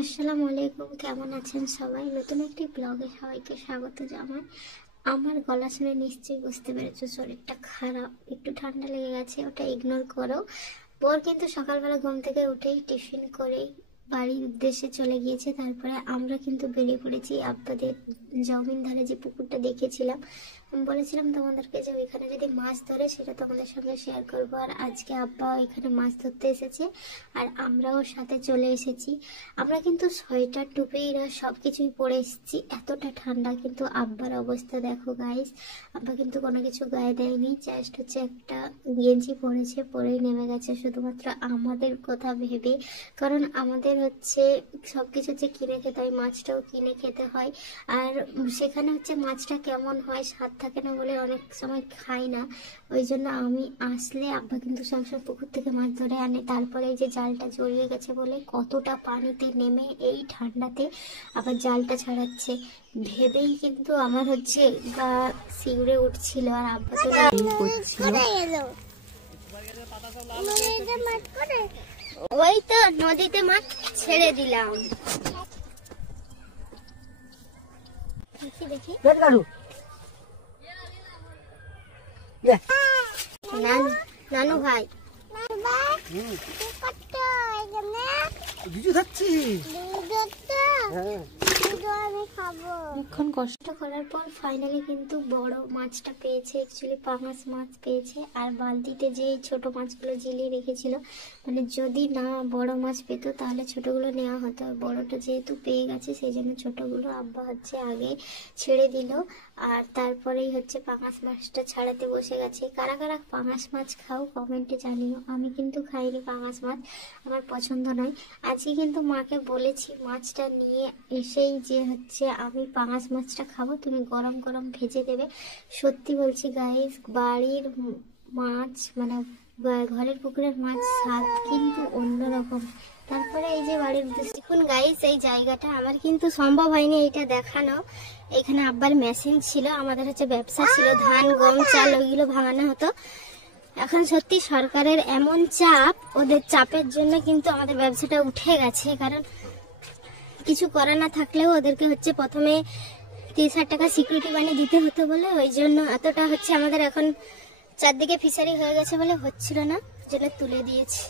আসসালামু আলাইকুম, কেমন আছেন সবাই? নতুন একটি ব্লগে সবাইকে স্বাগত জানাই। আমার গলা শুনে নিশ্চয়ই বুঝতে পেরেছো শরীরটা খারাপ, একটু ঠান্ডা লেগে গেছে, ওটা ইগনোর করো। পর কিন্তু সকালবেলা ঘুম থেকে উঠেই টিফিন করেই বাড়ির উদ্দেশ্যে চলে গিয়েছে। তারপরে আমরা কিন্তু বেরিয়ে পড়েছি আপনাদের জমিনধারে যে পুকুরটা দেখেছিলাম, আমি বলেছিলাম তোমাদেরকে যে ওইখানে যদি মাছ ধরে সেটা তোমাদের সঙ্গে শেয়ার করবো। আর আজকে আব্বা ওইখানে মাছ ধরতে এসেছে আর আমরাও সাথে চলে এসেছি। আমরা কিন্তু সোয়েটার টুপিরা সব কিছুই পরে এসেছি, এতটা ঠান্ডা। কিন্তু আব্বার অবস্থা দেখো গাইস, আব্বা কিন্তু কোনো কিছু গায়ে দেয়নি, জাস্ট হচ্ছে একটা গেঞ্জি পরেছে, পরেই নেমে গেছে শুধুমাত্র আমাদের কথা ভেবে। কারণ আমাদের হচ্ছে সবকিছু যে কিনে খেতে হয়, মাছটাও কিনে খেতে হয়। আর সেখানে হচ্ছে মাছটা কেমন হয়, স্বাদ থাকে না বলে অনেক সময় খাই না। ওই জন্য আমি আসলে আব্বা কিন্তু সবসময় পুকুর থেকে মাছ ধরে আনে। তারপরে এই যে জালটা জড়িয়ে গেছে বলে কতটা পানিতে নেমে এই ঠান্ডাতে আবার জালটা ছাড়াচ্ছে, ভেবেই কিন্তু আমার হচ্ছে গা শিউরে উঠছিল। আর আব্বা তো ওই তো নদীতে মাছ ছেড়ে দিলাম। দেখি দেখি নানু ভাই অনেকক্ষণ কষ্ট করার পর ফাইনালি কিন্তু বড় মাছটা পেয়েছে, অ্যাকচুয়ালি পাঙাশ মাছ পেয়েছে। আর বালতিতে যে ছোট মাছগুলো ঝিলিয়ে রেখেছিল, মানে যদি না বড় মাছ পেত তাহলে ছোটগুলো নেওয়া হতো। বড়টা যেহেতু পেয়ে গেছে সেই জন্য ছোটগুলো আব্বা হচ্ছে আগে ছেড়ে দিল। আর তারপরেই হচ্ছে পাঙাশ মাছটা ছাড়াতে বসে গেছে। কারা কারা পাঙাশ মাছ খাও কমেন্টে জানিও। আমি কিন্তু খাইনি পাঙাশ মাছ, আমার পছন্দ নয়। আজকে কিন্তু মাকে বলেছি মাছটা নিয়ে এসেই যে হচ্ছে আমি পাঙাশ মাছটা খাবো, তুমি গরম গরম ভেজে দেবে। সত্যি বলছি গাইস, বাড়ির মাছ মানে ঘরের পুকুরের মাছ স্বাদ কিন্তু অন্যরকম। তারপরে এই যে বাড়ির দেখুন গাইস, এই জায়গাটা আমার কিন্তু সম্ভব হয়নি এইটা দেখানো। এখানে আব্বার মেশিন ছিল, আমাদের হচ্ছে ব্যবসা ছিল, ধান গম চাল ওইগুলো ভাঙানো হতো। এখন সত্যি সরকারের এমন চাপ, ওদের চাপের জন্য কিন্তু আমাদের ব্যবসাটা উঠে গেছে। কারণ কিছু করা না থাকলেও ওদেরকে হচ্ছে প্রথমে 30,000 টাকা সিকিউরিটি মানি দিতে হতো বলে, ওই জন্য এতটা হচ্ছে আমাদের এখন চারদিকে ফিশারি হয়ে গেছে বলে হচ্ছিল না, যেটা তুলে দিয়েছি।